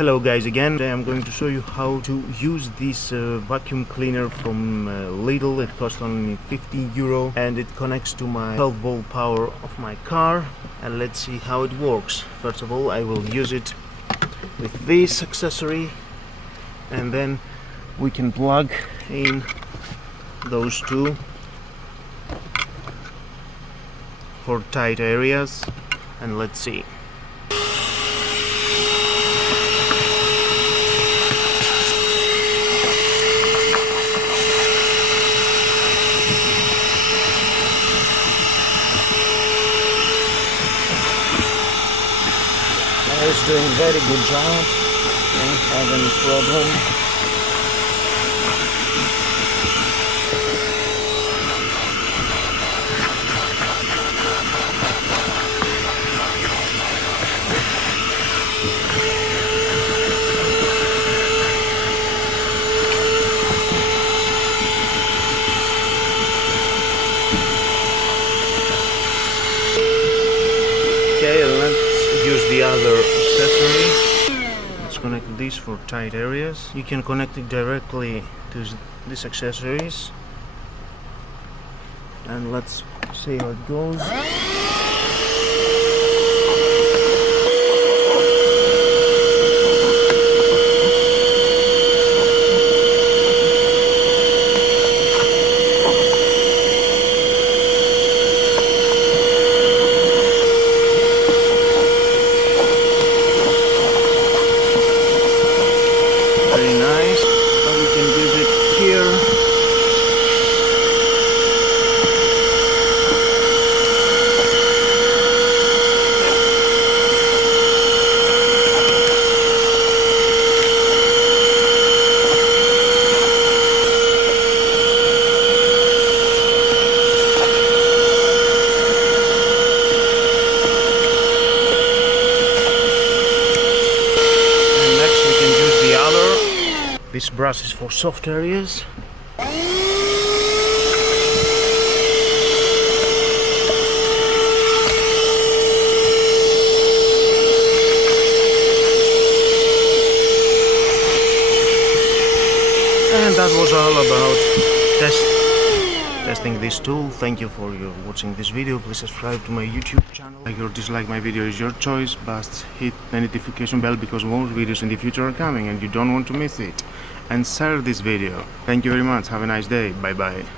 Hello guys again. Today I'm going to show you how to use this vacuum cleaner from Lidl. It costs only €50 and it connects to my 12-volt power of my car, and let's see how it works. First of all, I will use it with this accessory, and then we can plug in those two for tight areas, and let's see. It's doing a very good job. Don't have any problem. Okay, let's use the other accessory. Let's connect this for tight areas. You can connect it directly to these accessories, and let's see how it goes. Very nice. Now we can use it here. And next we can use the other. This brush is for soft areas. And that was all about testing this tool. Thank you for watching this video. Please subscribe to my YouTube channel. Like or dislike my video is your choice, but hit the notification bell because more videos in the future are coming and you don't want to miss it. And share this video. Thank you very much. Have a nice day. Bye bye.